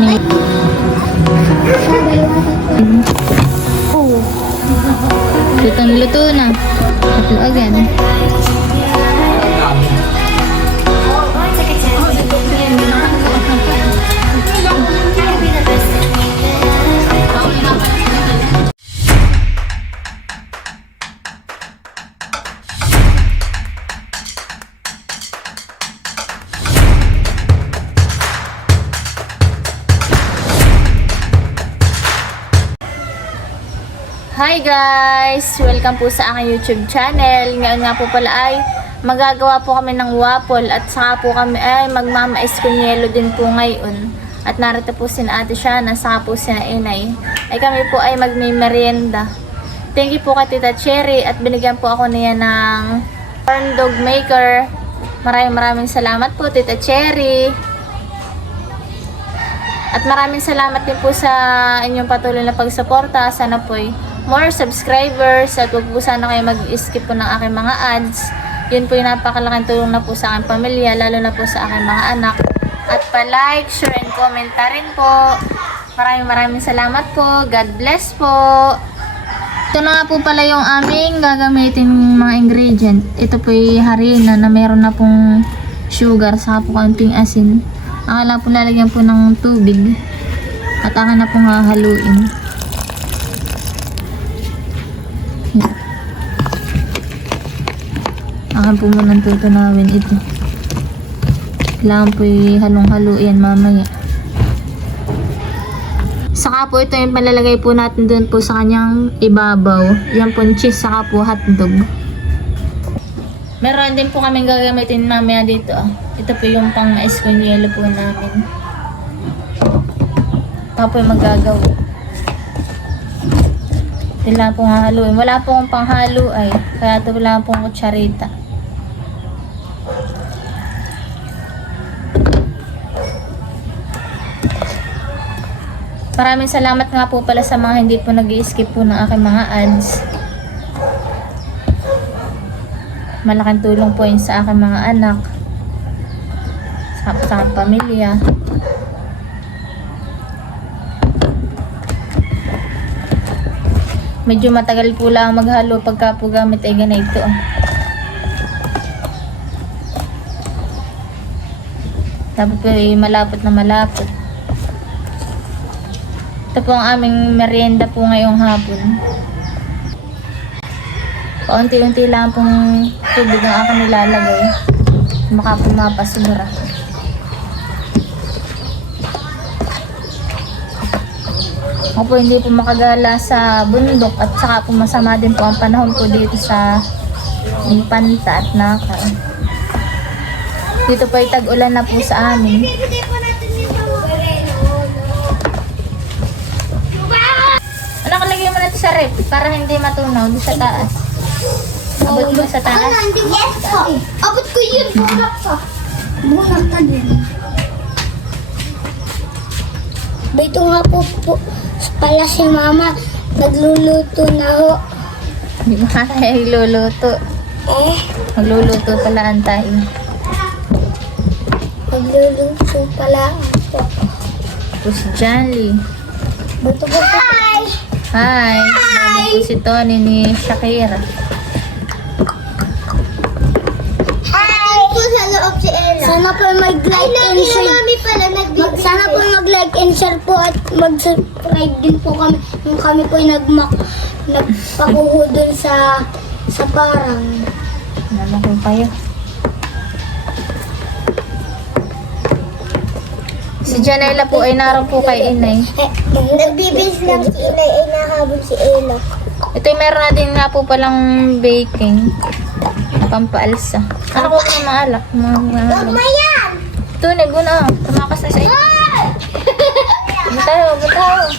aming lutong-luto na. Tatlo again. Hi guys! Welcome po sa aking YouTube channel. Ngayon nga po pala ay magagawa po kami ng waffle at saka po kami ay magmama-eskunyelo din po ngayon. At narito po sina Ate Shana, saka po sina Inay. Ay kami po ay magme-merienda. Thank you po kay Tita Cherry at binigyan po ako niya ng corn dog maker. Maraming salamat po Tita Cherry. At maraming salamat din po sa inyong patuloy na pagsuporta. Sana po ay more subscribers at huwag po sana kayo mag-skip po ng aking mga ads. Yun po yung napakalaking tulong na po sa aking pamilya, lalo na po sa aking mga anak. At pa-like, share, and comment na rin po. Maraming salamat po. God bless po. Ito na nga po pala yung aming gagamitin mga ingredient. Ito po yung harina na meron na pong sugar, saka po kaunting asin. Akala po lalagyan po ng tubig. At akin na pong hahaluin. Akan po munang tutunawin ito. Kailangan po halong-haluin mamaya. Saka po ito yung palalagay po natin dun po sa kanyang ibabaw. Yan po cheese, saka po hotdog. Meron din po kaming gagamitin mamaya dito. Ito po yung pang eskunyelo po namin. Ito po yung magagawa. Kailangan pong hahaluin. Wala po akong panghalo ay. Kaya ito wala pong kutsarita. Maraming salamat nga po pala sa mga hindi po nag-i-skip po ng aking mga ads. Malaking tulong po yun sa aking mga anak. Sa aking pamilya. Medyo matagal po lang maghalo pagka po gamit ay ganito. Tapos po ay malapot na malapot. Ito po ang aming merienda po ngayong hapon. Paunti-unti lang pong tubig ang aking nilalagay. Maka po mapasubra. Ako po hindi po makagala sa bundok at saka po masama din po ang panahon po dito sa Panta at Naka. Dito po ay tag-ulan na po sa amin. Nakalagay mo na ito sa rep para hindi matunaw doon sa taas. Abot mo sa taas. Abot ko yun. Bunak ka. Bunak ka din. Dito nga po pala si mama. Nagluluto na ho. Hindi mo kaya iluluto. Magluluto pala ang tayo. Nagluluto pala ako. Ito si Janly. Bato ba po? Hi! Hi! Po si Tony ni Shakira. Hi! Po sa loob si Ella. Sana po mag-like and share. Sana po mag-like and share po at mag-subscribe din po kami. Nung kami po nagpakuho dun sa parang. Naman ko kayo. Si Janela po ay naroon po kay Inay. Nagbibis lang si Inay ay nahabol si Ella. Ito yung meron na din nga po palang baking. Pampaalsa. Ano ko mga maalak? Mayan! Tunig ko na. Tumakas na sa iyo. Butaw.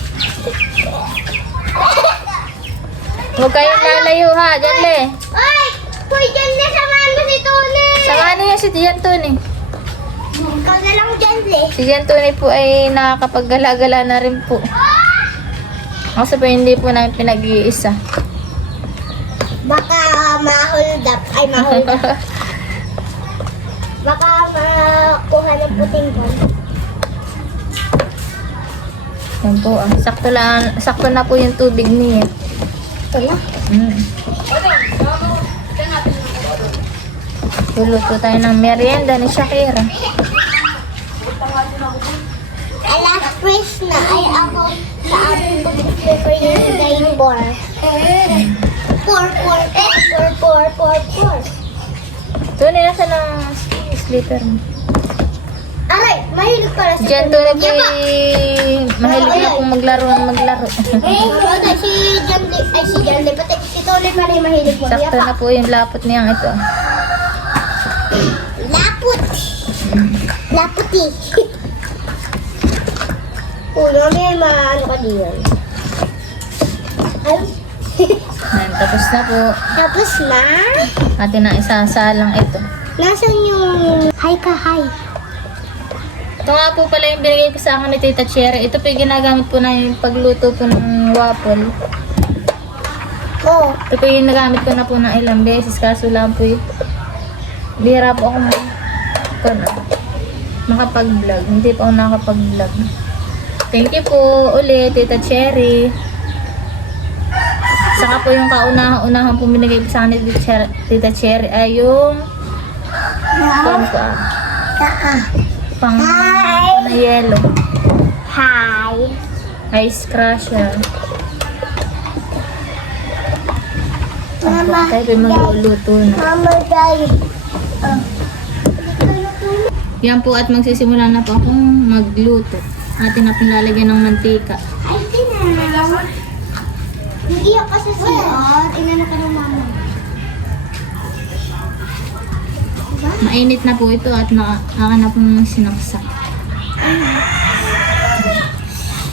Huwag kayong lalayo ha. Janle. Ay! Hoy, dyan na samahan mo si Tony! Samahan niya si Jan Tony. Ikaw na lang dyan, Le. Si Jan Tony po ay nakakapag-gala-gala na rin po. Kasi po hindi po namin pinag-iisa. Baka ma-hold up. Ay, ma-hold up. Baka makuha ng puting kon. Yan po ah. Sakto na po yung tubig niya. Ito na. Luluto tayo ng merienda ni Shakira. Last quiz na ay ako sa ating pag-prepare yung game board. 4. Tunay na siya ng slipper mo. Aray, mahilig pala si Diyan tunay po mahilig na pong maglaro. Mama, si Jande, pati si Tony pa rin mahilig mo. Sakto na po yung lapot niyang ito. Laputi. Ulo, may maano ka diyan. Yan, tapos na po. Tapos na? Atin na isasalang ito. Nasaan yung hi ka hi? Ito nga po pala yung binigay ko sa akin ni Tita Cherry. Ito po yung ginagamit po na yung pagluto po ng waffle. Oh. Ito po yung nagamit ko na po ng ilang beses. Kaso lang po yung bihira po ako makapag-vlog. Hindi pa ako nakapag-vlog. Thank you po ulit, Tita Cherry. Saka po yung kauna-unahang po binigay ko sa akin ni Tita Cherry ay yung pang na yellow. Hi. Ice crusher. Mama. Tayo po magluluto na. Mama, Daddy. Yan po at magsisimula na po akong magluto. Atin na pinalagyan ng mantika. Ay, tinam. Hindi ako sa CR. Inano ka ng mama. Mainit na po ito at nakaka na pong sinaksak.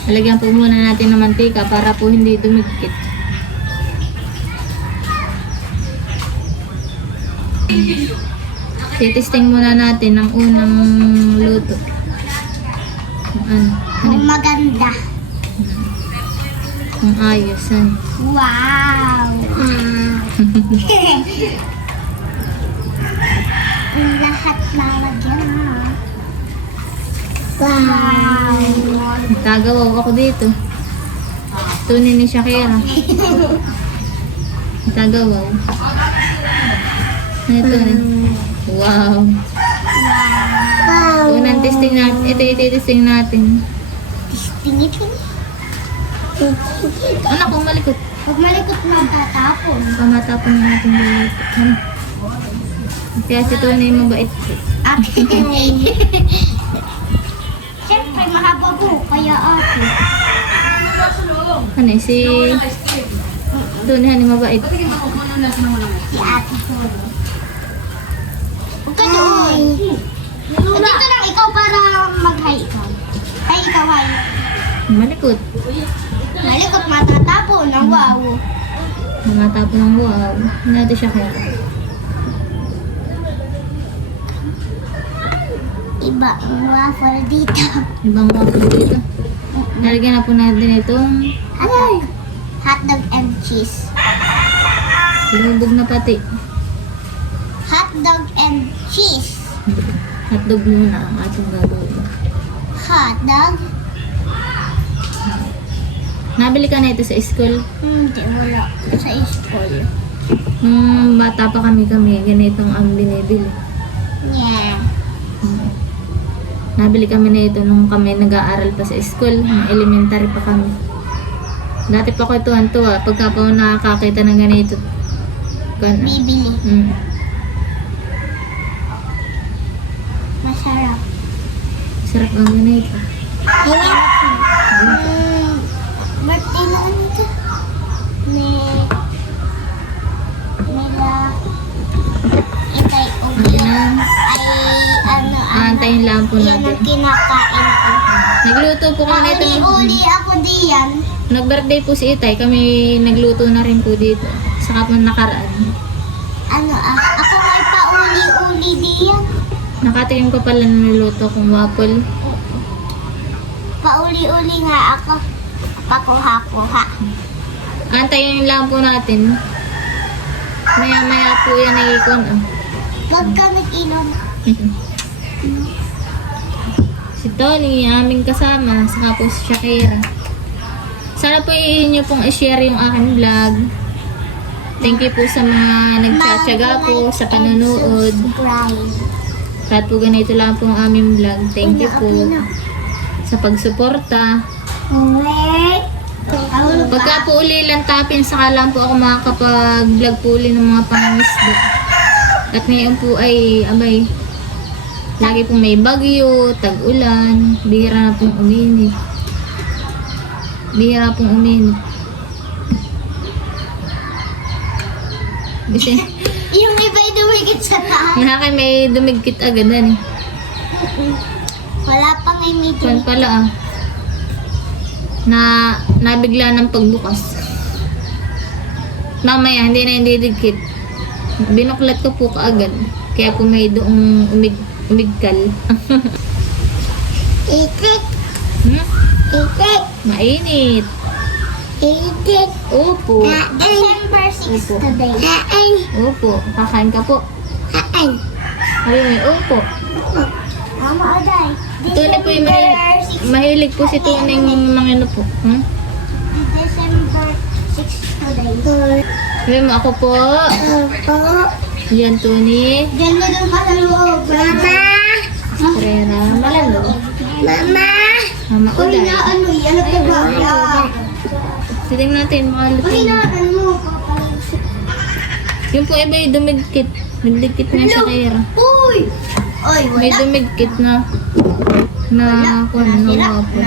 Lalagyan po muna natin ng mantika para po hindi dumikit. Titisting muna natin ang unang luto. Kung maganda. Kung ayos. Wow. Ang lahat lalagyan ha. Wow. Tagawaw ako dito. Tunin ni Shakira. Tagawaw. Ito na. Wow. Wow. Unang testing natin. Ito ititesting natin. Tingitin. Anak, kung malikot. Huwag malikot na tatapon. Pamatapon na natin dito. Kaya si Tony mabait. Ate. Siyempre, mahaba po. Kaya ate. Ano si Tony mabait. Si ate po. Huwag ka doon. Dito lang ikaw para mag-hi ikaw. Hi, ikaw, hi. Malikot. Malikot matatapon. Ang wow. Pamatapon ng wow. Hindi natin siya kaya. Iba ang waffle dito. Ibang waffle dito. Nalagyan na po natin itong Hotdog and cheese. lumubog na pati. Hotdog and cheese. Hotdog muna ang ating gagawin. Hotdog? Nabili ka na ito sa school? Hindi, wala. Sa school. Nung bata pa kami, ganitong ang binibili. Yeah. Nabili kami na ito nung kami nag-aaral pa sa school. Nung elementary pa kami. Dati pa ko tuwan-tuwa. Pagka pa ako nakakakita ng ganito. Bibili. Masarap. Sarap ang ganito. Kaya, birthday na nito. Nila, itay ubi. Ay, Aantayin lang po yan natin. ang kinakain ko. Nagluto po kami nito. Uli ako diyan. Nag-birthday po si Itay. Kami nagluto na rin po dito. Sa kapag nakaraan. Ako may pauli-uli diyan. Nakatikim ko pala ng niluto kong waffle. Pauli-uli nga ako. Pakuha-kuha. Antayin lang po natin. Maya-maya po yan ay ikon. Huwag ka nag-inom. Si Tony, aming kasama. Saka po si Shakira. Sana po nyo pong i-share yung aking vlog. Thank you po sa mga nagtsatsaga po sa panonood. Kahit po ganito lang po ang aming vlog. Thank you po sa pagsuporta. Pagka po uli lang tapin, saka lang po ako makakapag-vlog po uli ng mga pangangisda. At ngayon po ay, abay, lagi pong may bagyo, tag-ulan, bihira na pong uminit. Bihira pong uminit. Kasi, Yung iba ay dumigit sa taas. nakaka may dumigkit agad na eh. Wala pa nga yung medyo. Kuwan pala ah. Nabigla ng pagbukas. Mamaya, hindi dikit. Binuklat ko po kaagad. Kaya po may doong umigkal. Itik. Hmm? Itik. Mainit. Itik. Opo. December 6 today. Hain. Opo. Kakain ka po. Hain. Sabi mo, opo. Mama Oday. Tuni po yung mahilig po si Tuning mga ano po. Hmm? December 6 today. Sabi mo, ako po. Opo. Yan, Tuni. Diyan na doon ka sa loob. Mama. Karera. Malalo. Mama. Mama ko Uy, dahil. na ano yan? Ano ba? Tignan natin, mga Uy, luto. na ano mo? Papalusip. Yung po iba yung dumigkit. Dumigkit na siya kaya. Uy! Uy, May wala. dumigkit na kung ano nga po.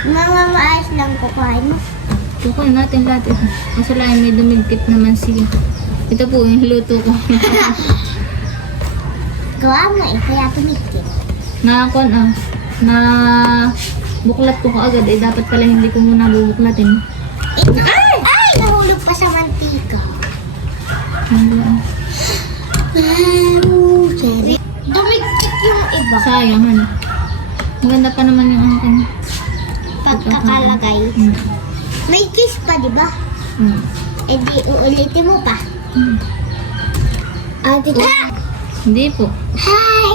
Mga maayos lang kukuhain mo. Tukuin natin lahat ito. Kasi lang may dumigkit naman sige. Ito po yung luto ko. Gawa mo eh, kaya tumikit. na buklat ko kaagad eh. Dapat pala hindi ko muna bubuklatin. Ay! Ay! Nahulog pa sa mantika. Sorry. Dumikit yung iba. Sayang, ano. Maganda pa naman yung akin. Pagkakalagay. Mm. May kiss pa, di ba? Mm. Eh di, uulitin mo pa. Mm. Ate ka. Hindi po. Hi!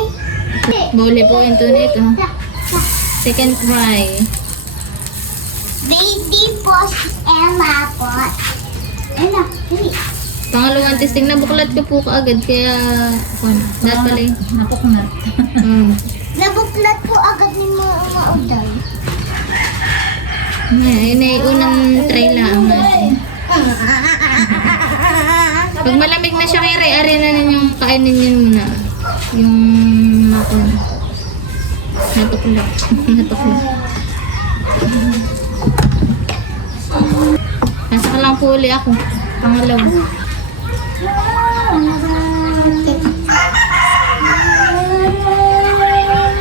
Bole po yung tunay ito. Second fry. Baby po si Emma po. Ano? Dali. Pangalawang testing na buklat ko po kaagad. Kaya, dapat pala eh. Napuknat. Nabuklat po agad ni mga mauday. Yun ay unang try lang natin. Pag malamig na siya kay Ray, ari na ninyong kainin yun muna. Yung makon. Natuklap. Natuklap. Nasa ka lang po uli ako. Pangalaw.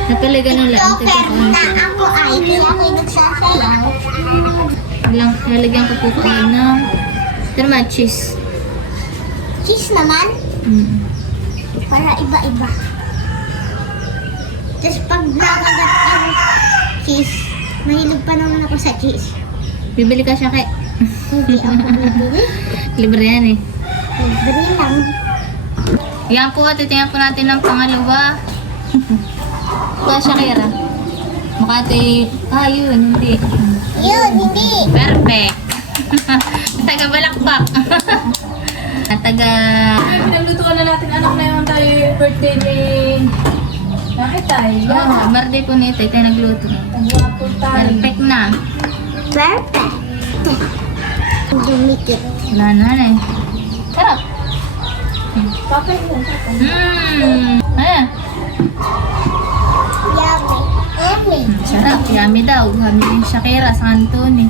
Napalay ganun lang. Ito, na ako ay kaya ako'y nagsasayaw. Lalagyan ko po kayo ng tama, cheese. Cheese naman, Mm. para iba-iba. Tapos pag nakagat yung cheese, mahilig pa naman ako sa cheese. Bibili ka siya kay... Hindi ako bibili. Libre yan eh. Libre lang. Yan po, titingnan po natin ng pangalawa. Kaya siya kaya. Makati... yun, hindi. Yun, hindi. Perfect. Taga balakpak. Taga... Pinaglutuan na natin anak na yung tayo birthday ni Nakitay. Oh, birthday po nito. Ito yung nagluto. Ang wapo tayo. Perfect na. Perfect. Dumikit. Wala na eh. Sarap. Papay mo. Ayan. Yummy. Yummy. Sarap. Yummy daw. Kami yung Shakira sa Antony.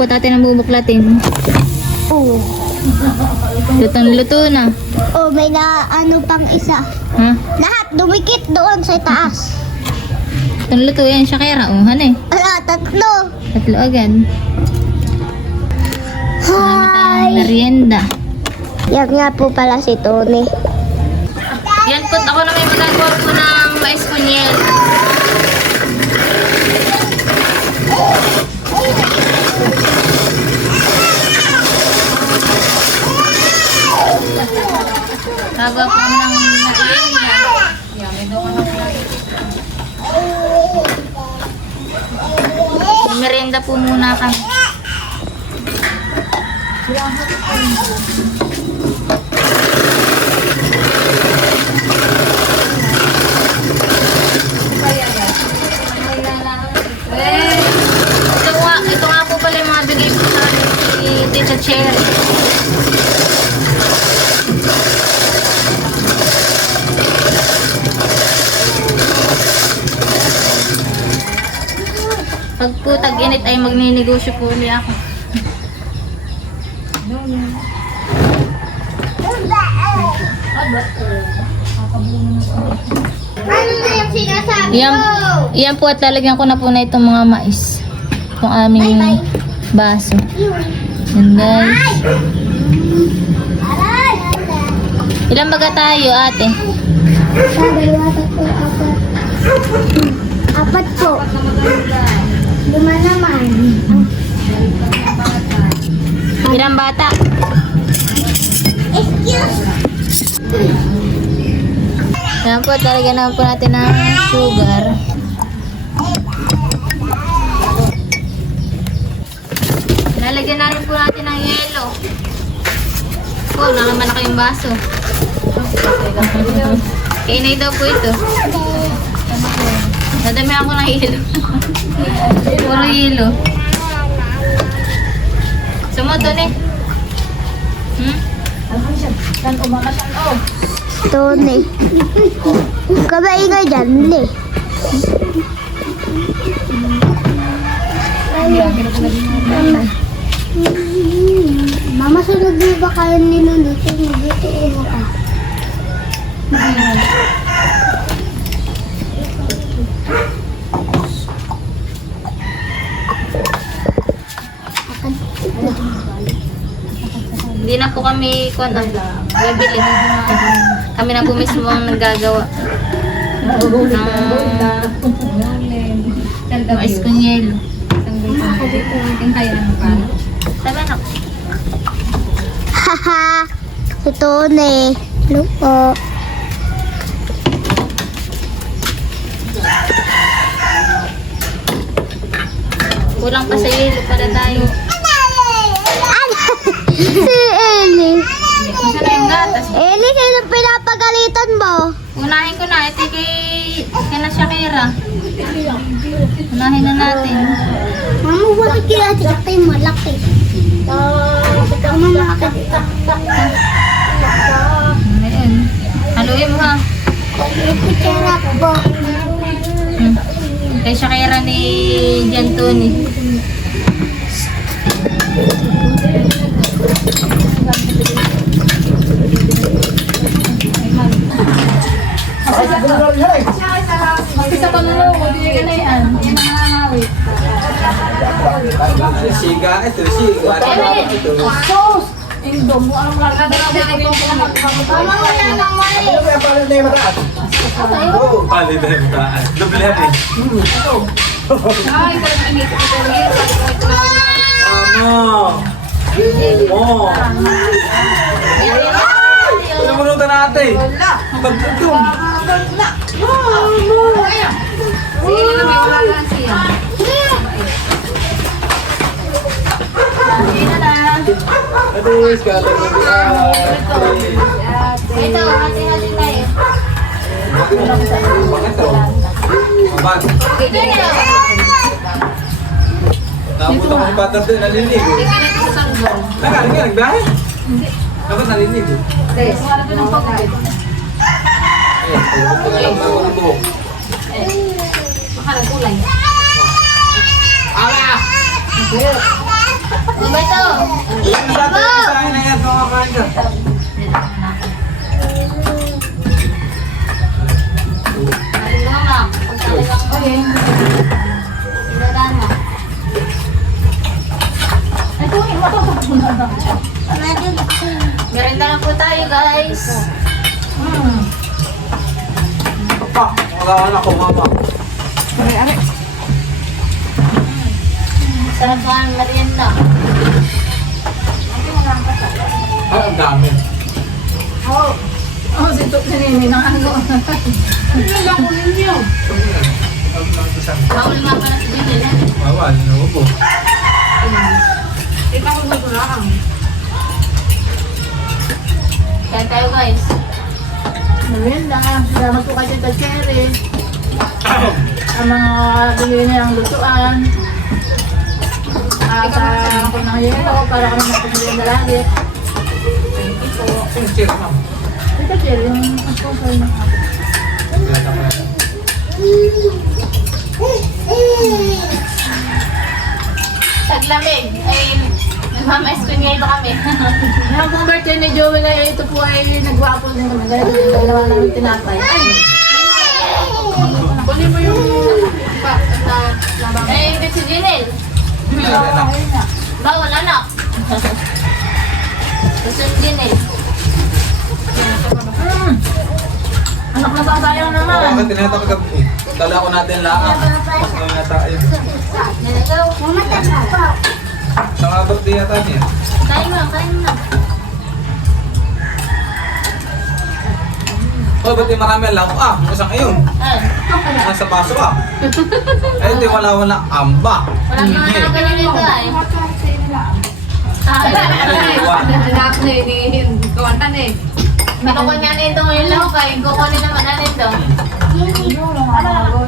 po natin ang bubuklatin. Oo. Lutong-luto na. Oh, may na ano pang isa. Ha? Lahat dumikit doon sa taas. Lutong-luto yan, Shakira. Oh, ano eh. Ala, tatlo. Tatlo agad. Marami tayong merienda. Yan nga po pala si Tony. Yan po, ako na may magagawa po ng mais kunyel. Gagawa po ng merienda. May merienda po muna kami. Ito nga po pala yung mga bigay po sa akin ni Tita Cherry. Pag po tag-init ay magninegosyo po ulit ako. Ano na yung sinasabi Iyan po at lalagyan ko na po na itong mga mais. Itong aming baso. Yan guys. Ilang baga tayo ate? Apat po. 5 naman. Ilang bata? Excuse. Yan po, talagyan naman po natin ng sugar. Lalagyan na rin po natin ng yelo. Po, nakamalaki yung baso. Kainay daw po ito. Nadami ako ng yelo. Puro yelo. Sumoto ni. Tony. Kabaingay dyan, eh. Mama, sunod mo ba kayo niluluto? Magluto mo ka. Hindi na po kami bibili. Kami na po mismo ang naggagawa ng mais kunyelo. Tama na. Haha! Si Tony. Hello po. Kulang pa sa yelo para tayo. Si Ellie. Saan na yung gatas? Ellie, sino pinapagalitan mo? Unahin ko na. Ito kay na Shakira. Unahin na natin. Mama, wala kaya di ako yung malaki. Mama, Ayan. Haluin mo ha. Kutsara po. Kay Shakira ni Jan Tony. Isa pa na lang, hindi ka na yan. Yan ang nangangawit. Siga, ito siga. Sos! Indo mo, anong lakad na naman ito? Mama, wala nang mali. Ano ba yung palit na yung mataas? Oo, palit na yung mataas. Doblehan eh. Ay, talagang inito ko. Ano? Oo. Pinumunutan natin. Pagkutong. Sige na may wala lang siya. Sige na lang. Adis, kala mo. Ito, hati-hati tayo. Bakit to? Mabat. Napunta ko si Pater doon, naliligo. Nagbahay? Dapat naliligo. Para ko ng pagkain. Ayan, pumunta nga lang ako ng buhok. Baka nagkulay. Ala! Ano ba ito? Sa akin na yan, kumakain ka. Maling mama. Kung talagang Okay. inagaan mo. Ito, matapos mo na. Merenda na po tayo, guys. Pa, wala ako, mama. Are. Sarap po ang merienda. Ay, ang dami. Oh, si Nini ng ano. Ano lang ko ninyo? Bawal nga pala si Jinil. Bawal, naubo. Kita ko na lang. Kaya tayo, guys. Merienda. Salamat po kay Tita Cherry. Ang mga bigay niya ang lutuan. Sa ako ng yelo para kami makapagmerienda lagi. Thank you po. Cheers, ma'am. Tita Cherry, yung sponsor na. Taglamig. Ay, nagmamais ko niya ito kami. Yung pong birthday ni Joey na ito po ay nagwapo din naman. Dahil dalawa namin tinapay. Kunin mo yung labang. Ay, hindi si Jinil. Bawal, anak. Gusto ni Jinil. Anak na sasayang naman. Bakit tinatawag ka? Dala ko natin lahat. Ano na tayo? Nilagaw. Mama, tayo po. Sa mga birthday yata niya. Kain mo, kain mo. Oh, ba't yung marami ang lako? Ah, isang ayun. Ay, Nasa paso ah. Ay, hindi wala amba. walang mga anak ganyan nito ay. Anak na kawanan eh. Pinukon nga nito ngayon lang kay kukunin naman na nito.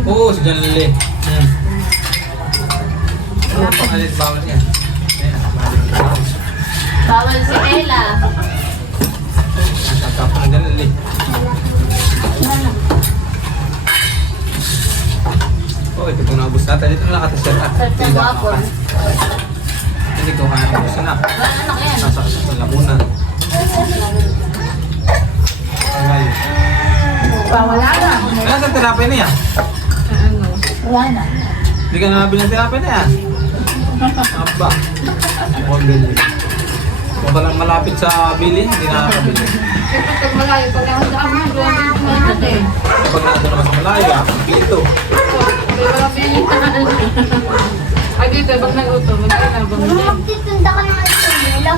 Oo, si John Lili. Ano pang alit bawal niya? Bawal si Ella. Natapos na John Lili. Oh, ito po naubos natin. Dito na lang katasyan at Sarap ng tila wapol. ka. Hindi ko kaya naubos na. Wala anak yan. Nasa lamunan. Ngayon. Wala na. Ano sa tinapay niya? Wala na. Hindi ka na nabili ng tinapay na yan. Aba. Mukhang bili. Kung palang malapit sa bili, hindi na nakakabili. Siyempre pag malayo, pag ako sa amin, doon din sa mga eh. Pag nandun naman sa Malaya, dito. Kaya wala pili. Ay dito, pag nag-uto, magkakabang din. Mama, titunda ka naman sa yelo.